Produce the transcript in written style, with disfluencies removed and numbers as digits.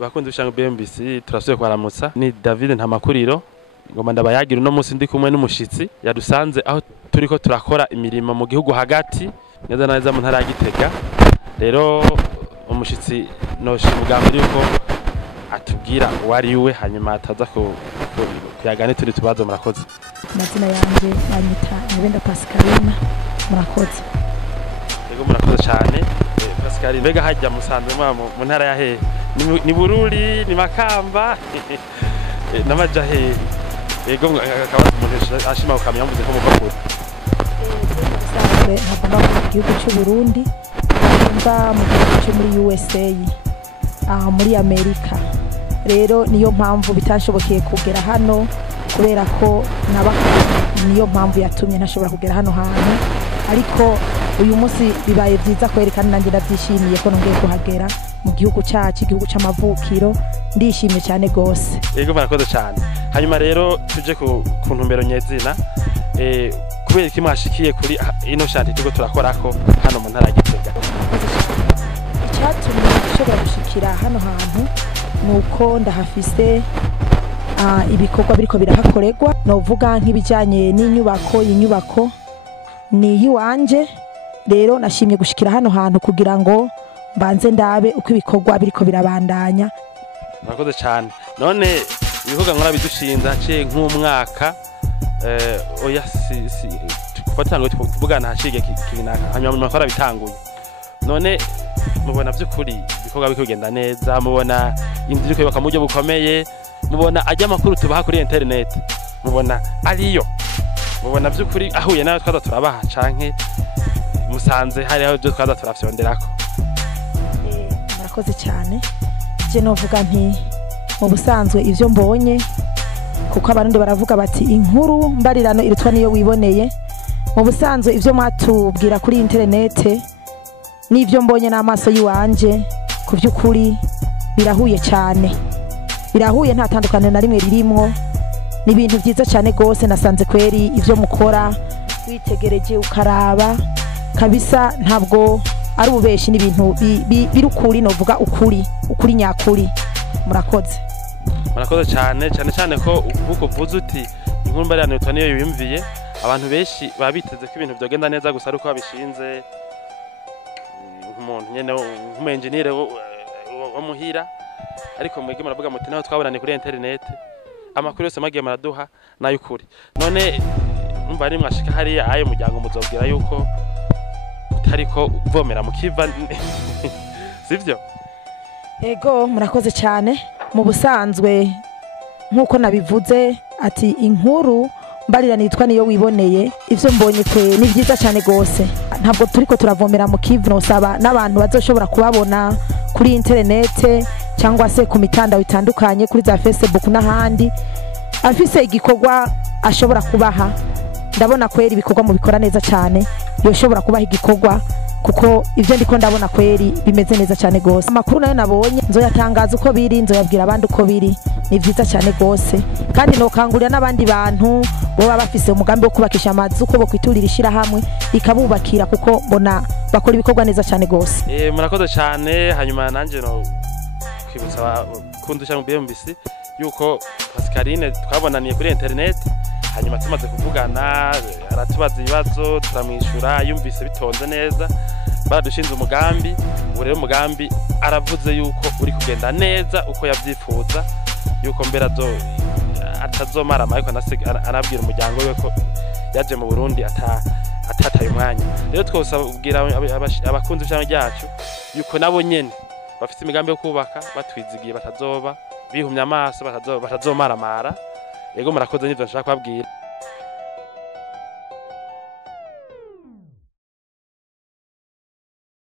bakunze ushanga BMBC turasuye kwaramutsa ni David Ntamakuriro ngoma ndabayagira uno munsi ndi kumwe n'umushitsi yadusanze aho turiko turakora imirimo mu gihugu hagati neza na neza mu ntara ya Gitega. Rero umushitsi noshimugamba yuko atubwira wari we hanyuma ataza kuyagane turi tubazo. Murakoze. Amazina yanje anyita Nyabenda Pascaline. Murakoze. Yego murakoze cyane Pascaline. Mbega hajya musanze mu ntara ya hehe? Ni Bururi, ni Makamba n'amaja hehe? Yego akaba umuntu ashima ukamenya mvuze ko mukakura. Hagomba mu gihugu cy'u Burundi, mba mu gihugu cyo muri USA, muri Amerika. Rero niyo mpamvu bitashobokeye kugera hano kubera ko niyo mpamvu yatumye ntashobora kugera hano hantu, ariko uyu munsi bibaye byiza kwerekana nanjye ndabyishimiye ko nongeye kuhagera mu gihugu cyacu, igihugu cy'amavukiro. Ndishimye cyane gose. Yego barakoze cyane. Hanyuma rero tuje ku ntumbero nyezina kubera iki mwashikiye kuri ino shanti tuko turakorako hano mu ntara ya Gitega. Icyatumye nshobora gushikira hano hantu nuko ndahafise ibikorwa biriko birahakorerwa, novuga nk'ibijanye n'inyubako. Inyubako ni yiwanje, rero nashimye gushikira hano hantu kugira ngo mbanze ndabe uko ibikorwa biriko birabandanya. Murakoze cyane. None ibikorwa nkora bidushinza ce nk'umwaka oya kufatanga tuvugana hashige kinaka hanyuma mwakora bitanguye. None mubona by'ukuri ibikorwa biko bigenda neza, mubona inzira ko yubaka mu buryo bukomeye, mubona ajya makuru tubaha kuri internet, mubona ariyo, mubona by'ukuri ahuye nayo twaza turabaha canke musanze hari aho byo twaza turafyonderako. Murakoze cyane. Je novuga nti mu busanzwe ivyo mbonye, kuko abarundi baravuga bati inkuru mbarirano irutwa niyo wiboneye. Mu busanzwe ivyo mwatubwira kuri internet n'ivyo mbonye n'amaso yiwanje ku by'ukuri birahuye cyane, birahuye nta tandukano na rimwe ririmwo. Ni ibintu byiza cyane gose. Nasanze kweri ivyo mukora witegereje ukaraba kabisa, ntabwo ari ububeshi, n'ibintu birukuri, novuga ukuri nyakuri. Murakoze. Murakoze cyane cyane ko uko vuze uti inkuru mbarirano irutwa niyo yiyumviye. Abantu benshi babiteze ko ibintu byogenda neza gusa ariko babishinze nk'umuntu nyene nk'umenjenire wo muhira, ariko mwege muravuga muti naho twabonane kuri internet amakuru yose magiye maraduha nayukuri. None umva ari mwashika hari ayo muryango muzobwira yuko utariko uvomera mukiva sivyo? Ego murakoze cyane. Mu busanzwe nkuko nabivuze ati inkuru mbarirano yitwa niyo wiboneye. Ivyo mbonye kwe ni byiza cyane gose. Ntabwo turiko turavomera mu kivu, nosaba n'abantu bazoshobora kubabona kuri internet cyangwa se ku mitandao itandukanye kuri za Facebook n'ahandi, afise igikorwa ashobora kubaha. Ndabona kweri ibikorwa mu bikora neza cyane, yoshobora kubaha igikorwa kuko ivyo ndiko ndabona kweri bimeze neza cyane gose. Amakuru nayo nabonye nzoyatangaza uko biri, nzoyabwira abandi uko biri. Ni byiza cyane gose, kandi nokangurira n'abandi bantu boba bafise umugambi wo kubakisha amazu uko bokwiturira ishira hamwe ikabubakira, kuko mbona bakora ibikorwa neza cyane gose. Murakoze cyane. Hanyuma nanje no kwibutsa kundusha mu BMBC yuko Pascaline twabonaniye kuri internet, hanyuma tumaze kuvugana aratubaza ibibazo turamwishura, yumvise bitonze neza, baradushinze umugambi. Ubu rero umugambi aravuze yuko uri kugenda neza uko yavyifuza, yuko mbera atazomara ariko anabwira umuryango we ko yaje mu Burundi atataye umwanya. Rero twosabwira abakunzi cyane ryacu yuko nabo nyene bafite imigambi yo kubaka, batwizigiye batazoba bihumya amaso, batazomaramara. Yego murakoze n'ivyo nshaka kubabwira.